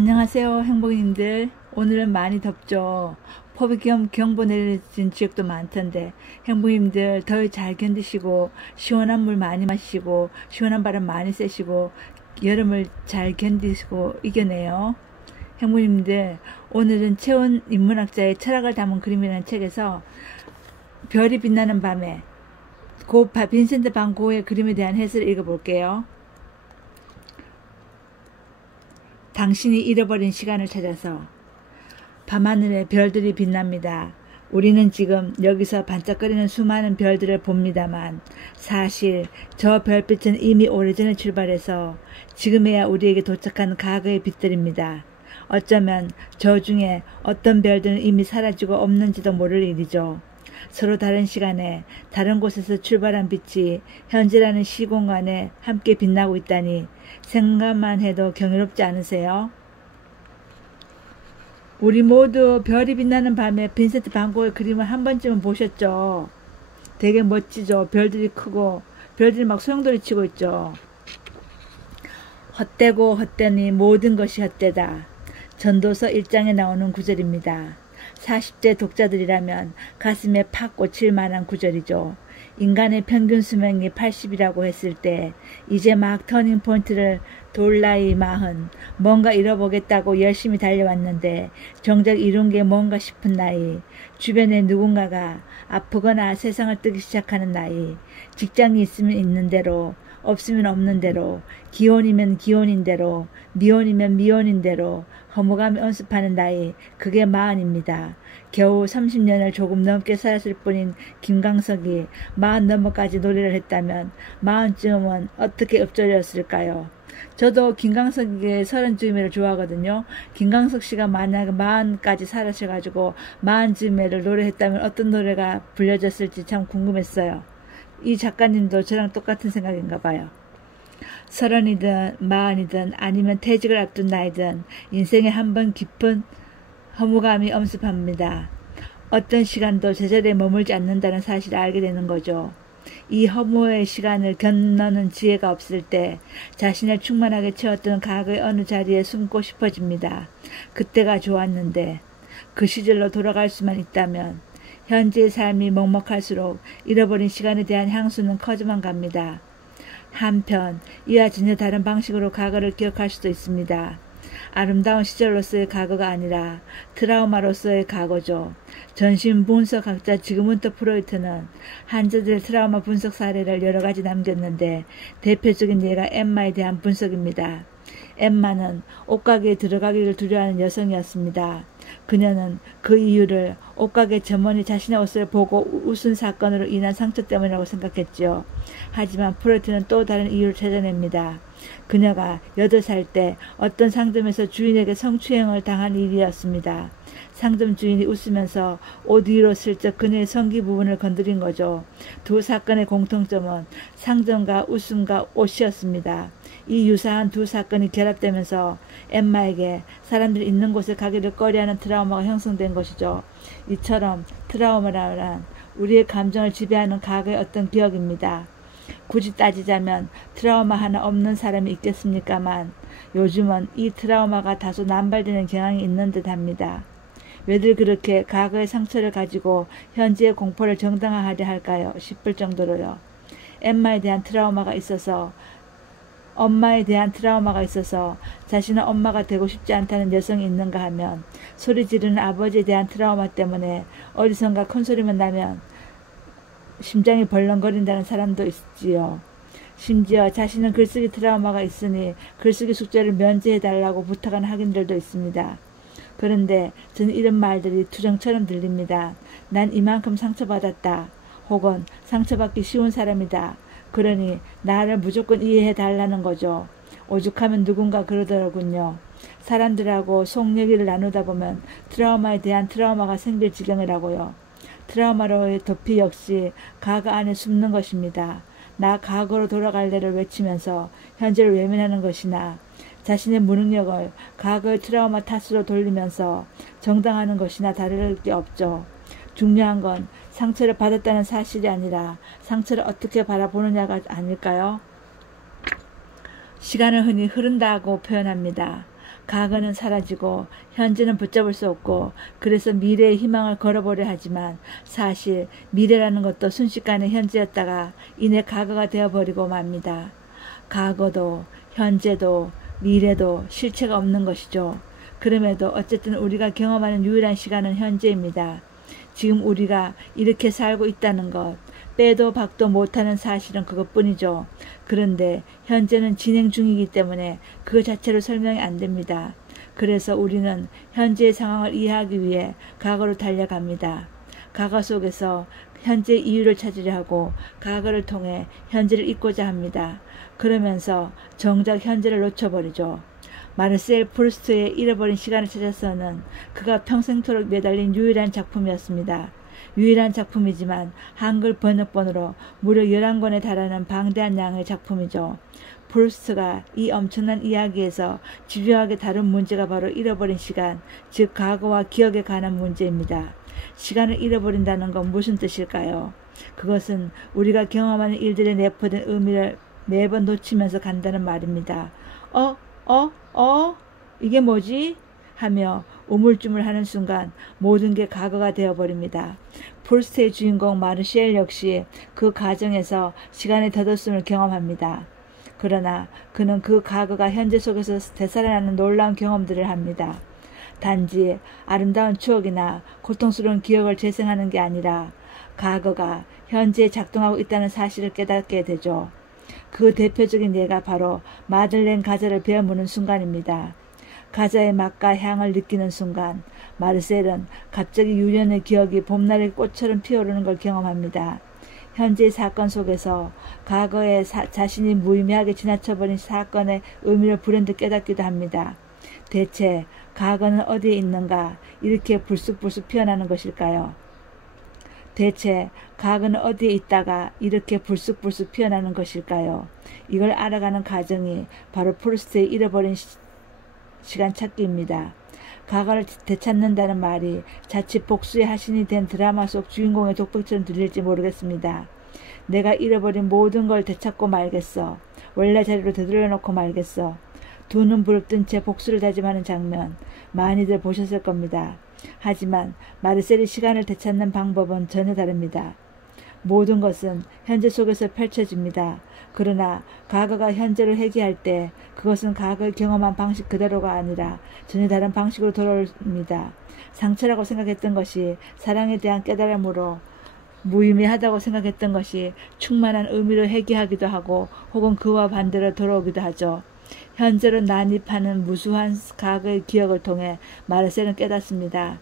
안녕하세요, 행복인들. 오늘은 많이 덥죠. 폭우 겸 경보 내려진 지역도 많던데 행복인들 더위 잘 견디시고 시원한 물 많이 마시고 시원한 바람 많이 쐬시고 여름을 잘 견디시고 이겨내요. 행복인들, 오늘은 채원 인문학자의 철학을 담은 그림이라는 책에서 별이 빛나는 밤에 빈센트 반 고흐의 그림에 대한 해설을 읽어볼게요. 당신이 잃어버린 시간을 찾아서. 밤하늘에 별들이 빛납니다. 우리는 지금 여기서 반짝거리는 수많은 별들을 봅니다만 사실 저 별빛은 이미 오래전에 출발해서 지금에야 우리에게 도착한 과거의 빛들입니다. 어쩌면 저 중에 어떤 별들은 이미 사라지고 없는지도 모를 일이죠. 서로 다른 시간에 다른 곳에서 출발한 빛이 현재라는 시공간에 함께 빛나고 있다니 생각만 해도 경이롭지 않으세요? 우리 모두 별이 빛나는 밤에 빈센트 반 고흐의 그림을 한 번쯤은 보셨죠? 되게 멋지죠? 별들이 크고 별들이 막 소용돌이 치고 있죠. 헛되고 헛되니 모든 것이 헛되다. 전도서 1장에 나오는 구절입니다. 40대 독자들이라면 가슴에 팍 꽂힐 만한 구절이죠. 인간의 평균 수명이 80이라고 했을 때 이제 막 터닝 포인트를 돌 나이 40, 뭔가 잃어보겠다고 열심히 달려왔는데 정작 이룬 게 뭔가 싶은 나이, 주변에 누군가가 아프거나 세상을 뜨기 시작하는 나이, 직장이 있으면 있는 대로 없으면 없는 대로, 기혼이면 기혼인 대로, 미혼이면 미혼인 대로 허무감이 엄습하는 나이, 그게 40입니다. 겨우 30년을 조금 넘게 살았을 뿐인 김광석이 40 넘어까지 노래를 했다면 40쯤은 어떻게 읊조렸을까요? 저도 김광석의 30쯤에를 좋아하거든요. 김광석 씨가 만약에 40까지 살아셔가지고 40쯤에를 노래했다면 어떤 노래가 불려졌을지 참 궁금했어요. 이 작가님도 저랑 똑같은 생각인가 봐요. 30이든 40이든 아니면 퇴직을 앞둔 나이든 인생에 한 번 깊은 허무감이 엄습합니다. 어떤 시간도 제자리에 머물지 않는다는 사실을 알게 되는 거죠. 이 허무의 시간을 견너는 지혜가 없을 때 자신을 충만하게 채웠던 과거의 어느 자리에 숨고 싶어집니다. 그때가 좋았는데 그 시절로 돌아갈 수만 있다면. 현재의 삶이 먹먹할수록 잃어버린 시간에 대한 향수는 커져만 갑니다. 한편 이와 전혀 다른 방식으로 과거를 기억할 수도 있습니다. 아름다운 시절로서의 과거가 아니라 트라우마로서의 과거죠. 전신 분석학자 지그문트 프로이트는 환자들의 트라우마 분석 사례를 여러 가지 남겼는데 대표적인 예가 엠마에 대한 분석입니다. 엠마는 옷가게에 들어가기를 두려워하는 여성이었습니다. 그녀는 그 이유를 옷가게 점원이 자신의 옷을 보고 웃은 사건으로 인한 상처 때문이라고 생각했지요. 하지만 프로이트는 또 다른 이유를 찾아냅니다. 그녀가 8살 때 어떤 상점에서 주인에게 성추행을 당한 일이었습니다. 상점 주인이 웃으면서 옷 위로 슬쩍 그녀의 성기 부분을 건드린 거죠. 두 사건의 공통점은 상점과 웃음과 옷이었습니다. 이 유사한 두 사건이 결합되면서 엠마에게 사람들이 있는 곳에 가기를 꺼려하는 트라우마가 형성된 것이죠. 이처럼 트라우마란 우리의 감정을 지배하는 과거의 어떤 기억입니다. 굳이 따지자면 트라우마 하나 없는 사람이 있겠습니까만 요즘은 이 트라우마가 다소 남발되는 경향이 있는 듯 합니다. 왜들 그렇게 과거의 상처를 가지고 현재의 공포를 정당화하려 할까요? 싶을 정도로요. 엄마에 대한 트라우마가 있어서 자신은 엄마가 되고 싶지 않다는 여성이 있는가 하면 소리 지르는 아버지에 대한 트라우마 때문에 어디선가 큰 소리만 나면 심장이 벌렁거린다는 사람도 있지요. 심지어 자신은 글쓰기 트라우마가 있으니 글쓰기 숙제를 면제해달라고 부탁한 학인들도 있습니다. 그런데 저는 이런 말들이 투정처럼 들립니다. 난 이만큼 상처받았다. 혹은 상처받기 쉬운 사람이다. 그러니 나를 무조건 이해해달라는 거죠. 오죽하면 누군가 그러더군요. 사람들하고 속 얘기를 나누다 보면 트라우마에 대한 트라우마가 생길 지경이라고요. 트라우마로의 도피 역시 과거 안에 숨는 것입니다. 나 과거로 돌아갈래를 외치면서 현재를 외면하는 것이나 자신의 무능력을 과거의 트라우마 탓으로 돌리면서 정당하는 것이나 다를 게 없죠. 중요한 건 상처를 받았다는 사실이 아니라 상처를 어떻게 바라보느냐가 아닐까요? 시간을 흔히 흐른다고 표현합니다. 과거는 사라지고 현재는 붙잡을 수 없고 그래서 미래의 희망을 걸어보려 하지만 사실 미래라는 것도 순식간에 현재였다가 이내 과거가 되어버리고 맙니다. 과거도 현재도 미래도 실체가 없는 것이죠. 그럼에도 어쨌든 우리가 경험하는 유일한 시간은 현재입니다. 지금 우리가 이렇게 살고 있다는 것, 빼도 박도 못하는 사실은 그것뿐이죠. 그런데 현재는 진행 중이기 때문에 그 자체로 설명이 안 됩니다. 그래서 우리는 현재의 상황을 이해하기 위해 과거로 달려갑니다. 과거 속에서 현재의 이유를 찾으려 하고 과거를 통해 현재를 잊고자 합니다. 그러면서 정작 현재를 놓쳐버리죠. 마르셀 프루스트의 잃어버린 시간을 찾아서는 그가 평생토록 매달린 유일한 작품이었습니다. 유일한 작품이지만 한글 번역본으로 무려 11권에 달하는 방대한 양의 작품이죠. 프루스트가 이 엄청난 이야기에서 집요하게 다룬 문제가 바로 잃어버린 시간, 즉 과거와 기억에 관한 문제입니다. 시간을 잃어버린다는 건 무슨 뜻일까요? 그것은 우리가 경험하는 일들에 내포된 의미를 매번 놓치면서 간다는 말입니다. 이게 뭐지? 하며 우물쭈물하는 순간 모든 게 과거가 되어버립니다. 프루스트의 주인공 마르셀 역시 그 과정에서 시간의 덧없음을 경험합니다. 그러나 그는 그 과거가 현재 속에서 되살아나는 놀라운 경험들을 합니다. 단지 아름다운 추억이나 고통스러운 기억을 재생하는 게 아니라 과거가 현재에 작동하고 있다는 사실을 깨닫게 되죠. 그 대표적인 예가 바로 마들렌 과자를 베어무는 순간입니다. 과자의 맛과 향을 느끼는 순간 마르셀은 갑자기 유년의 기억이 봄날의 꽃처럼 피어오르는 걸 경험합니다. 현재의 사건 속에서 과거에 자신이 무의미하게 지나쳐버린 사건의 의미를 불현듯 깨닫기도 합니다. 대체 과거는 어디에 있는가 이렇게 불쑥불쑥 피어나는 것일까요? 대체 과거는 어디에 있다가 이렇게 불쑥불쑥 피어나는 것일까요? 이걸 알아가는 과정이 바로 프루스트의 잃어버린 시간 찾기입니다. 과거를 되찾는다는 말이 자칫 복수의 하신이 된 드라마 속 주인공의 독백처럼 들릴지 모르겠습니다. 내가 잃어버린 모든 걸 되찾고 말겠어. 원래 자리로 되돌려놓고 말겠어. 두 눈 부릅뜬 채 복수를 다짐하는 장면 많이들 보셨을 겁니다. 하지만 마르셀이 시간을 되찾는 방법은 전혀 다릅니다. 모든 것은 현재 속에서 펼쳐집니다. 그러나 과거가 현재를 회귀할 때 그것은 과거에 경험한 방식 그대로가 아니라 전혀 다른 방식으로 돌아옵니다. 상처라고 생각했던 것이 사랑에 대한 깨달음으로 무의미하다고 생각했던 것이 충만한 의미로 회귀하기도 하고 혹은 그와 반대로 돌아오기도 하죠. 현재로 난입하는 무수한 과거의 기억을 통해 마르셀은 깨닫습니다.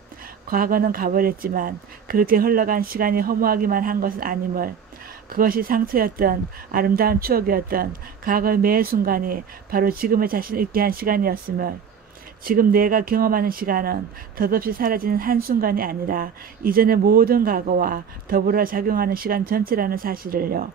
과거는 가버렸지만 그렇게 흘러간 시간이 허무하기만 한 것은 아님을, 그것이 상처였던 아름다운 추억이었던 과거의 매 순간이 바로 지금의 자신을 있게 한 시간이었음을, 지금 내가 경험하는 시간은 덧없이 사라지는 한순간이 아니라 이전의 모든 과거와 더불어 작용하는 시간 전체라는 사실을요.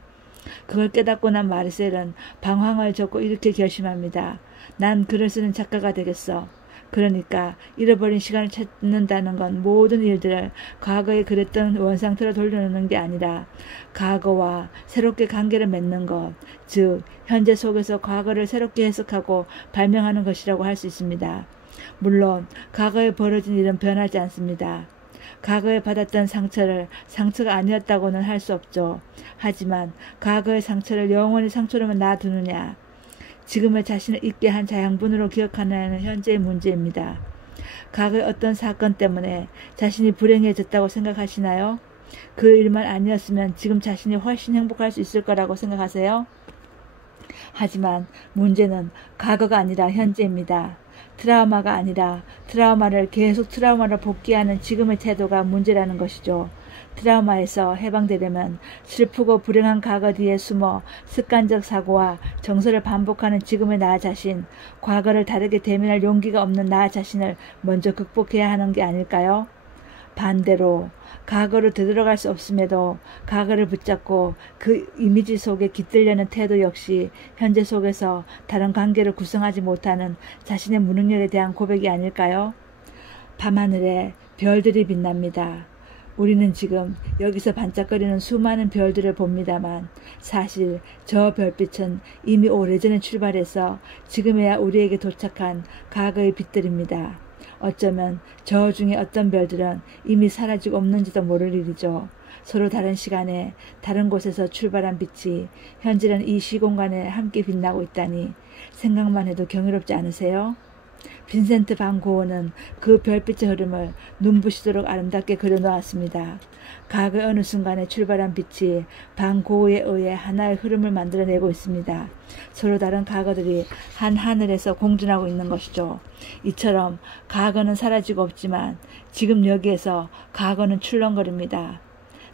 그걸 깨닫고 난 마르셀은 방황을 접고 이렇게 결심합니다. 난 글을 쓰는 작가가 되겠어. 그러니까 잃어버린 시간을 찾는다는 건 모든 일들을 과거에 그랬던 원상태로 돌려놓는 게 아니라 과거와 새롭게 관계를 맺는 것, 즉 현재 속에서 과거를 새롭게 해석하고 발명하는 것이라고 할 수 있습니다. 물론 과거에 벌어진 일은 변하지 않습니다. 과거에 받았던 상처를 상처가 아니었다고는 할 수 없죠. 하지만 과거의 상처를 영원히 상처로만 놔두느냐, 지금의 자신을 있게 한 자양분으로 기억하느냐는 현재의 문제입니다. 과거의 어떤 사건 때문에 자신이 불행해졌다고 생각하시나요? 그 일만 아니었으면 지금 자신이 훨씬 행복할 수 있을 거라고 생각하세요? 하지만 문제는 과거가 아니라 현재입니다. 트라우마가 아니라 트라우마를 계속 트라우마로 복귀하는 지금의 태도가 문제라는 것이죠. 트라우마에서 해방되려면 슬프고 불행한 과거 뒤에 숨어 습관적 사고와 정서를 반복하는 지금의 나 자신, 과거를 다르게 대면할 용기가 없는 나 자신을 먼저 극복해야 하는 게 아닐까요? 반대로 과거로 되돌아갈 수 없음에도 과거를 붙잡고 그 이미지 속에 깃들려는 태도 역시 현재 속에서 다른 관계를 구성하지 못하는 자신의 무능력에 대한 고백이 아닐까요? 밤하늘에 별들이 빛납니다. 우리는 지금 여기서 반짝거리는 수많은 별들을 봅니다만 사실 저 별빛은 이미 오래전에 출발해서 지금에야 우리에게 도착한 과거의 빛들입니다. 어쩌면 저 중에 어떤 별들은 이미 사라지고 없는지도 모를 일이죠. 서로 다른 시간에 다른 곳에서 출발한 빛이 현재는 이 시공간에 함께 빛나고 있다니 생각만 해도 경이롭지 않으세요? 빈센트 반 고흐는 그 별빛의 흐름을 눈부시도록 아름답게 그려놓았습니다. 과거의 어느 순간에 출발한 빛이 반 고흐에 의해 하나의 흐름을 만들어내고 있습니다. 서로 다른 과거들이 한 하늘에서 공존하고 있는 것이죠. 이처럼 과거는 사라지고 없지만 지금 여기에서 과거는 출렁거립니다.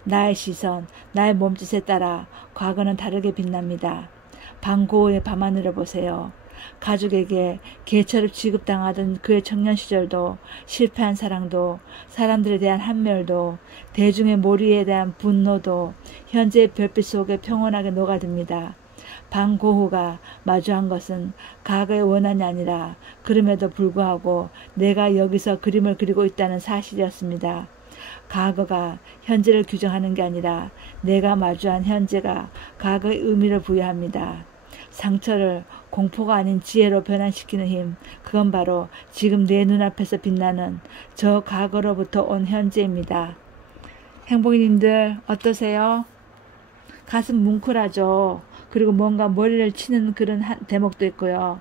나의 시선, 나의 몸짓에 따라 과거는 다르게 빛납니다. 반 고흐의 밤하늘을 보세요. 가족에게 개처럼 취급당하던 그의 청년 시절도, 실패한 사랑도, 사람들에 대한 한멸도, 대중의 몰이에 대한 분노도 현재의 별빛 속에 평온하게 녹아듭니다. 반 고흐가 마주한 것은 과거의 원한이 아니라 그럼에도 불구하고 내가 여기서 그림을 그리고 있다는 사실이었습니다. 과거가 현재를 규정하는 게 아니라 내가 마주한 현재가 과거의 의미를 부여합니다. 상처를 공포가 아닌 지혜로 변환시키는 힘, 그건 바로 지금 내 눈앞에서 빛나는 저 과거로부터 온 현재입니다. 행복이님들 어떠세요? 가슴 뭉클하죠. 그리고 뭔가 머리를 치는 그런 대목도 있고요.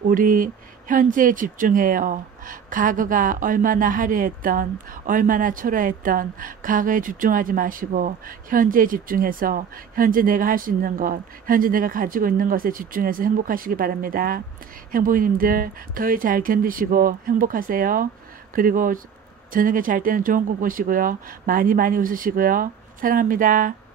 우리 현재에 집중해요. 과거가 얼마나 화려했던, 얼마나 초라했던 과거에 집중하지 마시고 현재에 집중해서 현재 내가 할 수 있는 것, 현재 내가 가지고 있는 것에 집중해서 행복하시기 바랍니다. 행복이님들 더위 잘 견디시고 행복하세요. 그리고 저녁에 잘 때는 좋은 꿈 꾸시고요. 많이 웃으시고요. 사랑합니다.